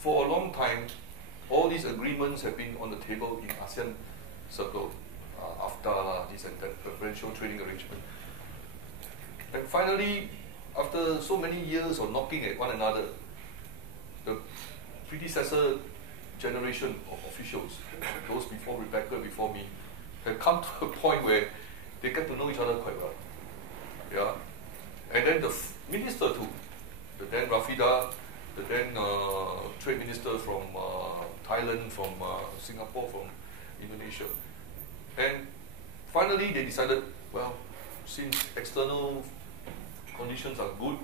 for a long time, all these agreements have been on the table in ASEAN circle, after this and that preferential trading arrangement. And finally, after so many years of knocking at one another, the predecessor generation of officials, those before Rebecca, before me, have come to a point where they get to know each other quite well. Yeah, and then the minister too, the then Rafida, the then trade minister from Thailand, from Singapore, from Indonesia, and finally they decided, well, since external conditions are good,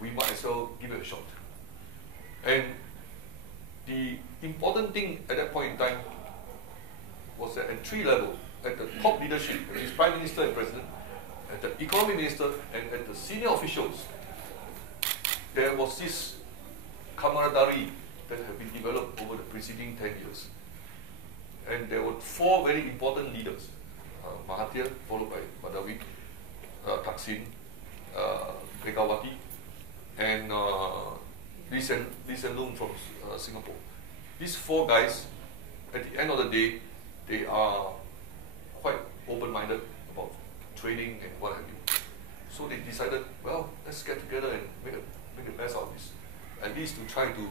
we might as well give it a shot. And the important thing at that point in time was that at three levels, at the top leadership, that is Prime Minister and President, at the Economic Minister, and at the senior officials, there was this camaraderie that had been developed over the preceding 10 years. And there were four very important leaders, Mahathir, followed by Badawi, Thaksin, Megawati, and Lee Hsien Loong from Singapore. These four guys, at the end of the day, they are quite open-minded about trading and what have you. So they decided, well, let's get together and make the best out of this. At least to try to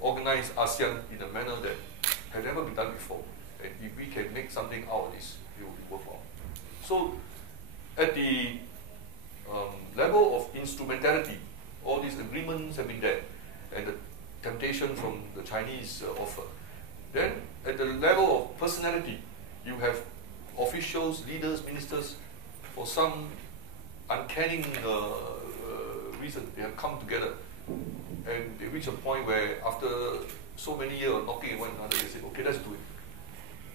organize ASEAN in a manner that had never been done before. And if we can make something out of this, it will be worthwhile. So at the level of instrumentality, all these agreements have been there, and the temptation from the Chinese offer. Then at the level of personality, you have officials, leaders, ministers, for some uncanny reason, they have come together and they reach a point where after so many years of knocking at one another, they say, okay, let's do it.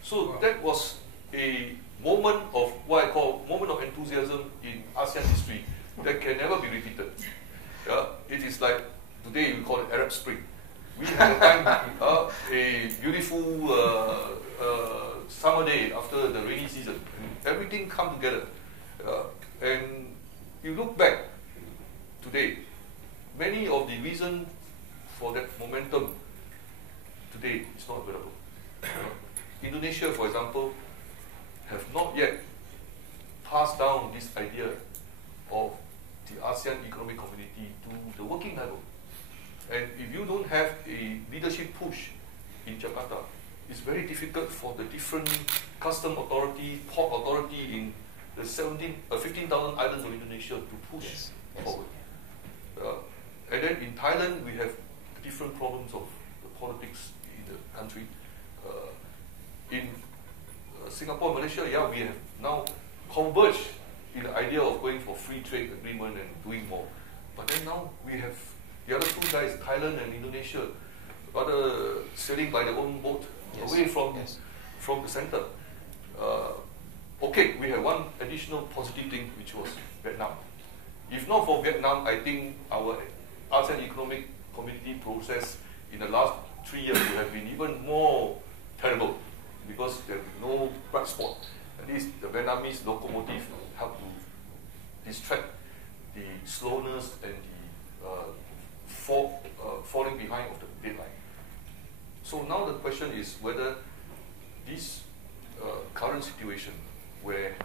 So that was a moment of what I call moment of enthusiasm in ASEAN history that can never be repeated. Yeah? It is like today we call it Arab Spring. We had a time, a beautiful summer day after the rainy season. Everything come together. And you look back today, many of the reasons for that momentum today is not available. Indonesia, for example, have not yet passed down this idea of the ASEAN Economic Community to the working level. And if you don't have a leadership push in Jakarta, it's very difficult for the different custom authority, port authority in the 15,000 islands of Indonesia to push forward. And then in Thailand, we have different problems of the politics in the country. In Singapore, Malaysia, yeah, we have now converged in the idea of going for free trade agreement and doing more. But then now we have the other two guys, Thailand and Indonesia, rather sailing by their own boat away from the center. Okay, we have one additional positive thing, which was Vietnam. If not for Vietnam, I think our ASEAN Economic Community process in the last 3 years would have been even more terrible because there is no bright spot. At least the Vietnamese locomotive helped to distract the slowness and the falling behind of the deadline. So now the question is whether this current situation where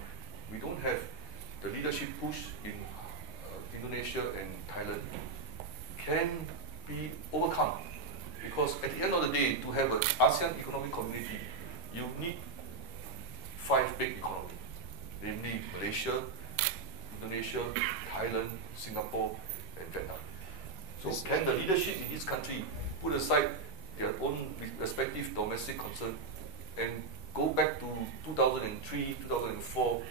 we don't have the leadership push in Indonesia and Thailand can be overcome. Because at the end of the day, to have an ASEAN Economic Community, you need 5 big economies, namely Malaysia, Indonesia, Thailand, Singapore, and Vietnam. So can the leadership in this country put aside their own respective domestic concern and go back to 2003, 2004,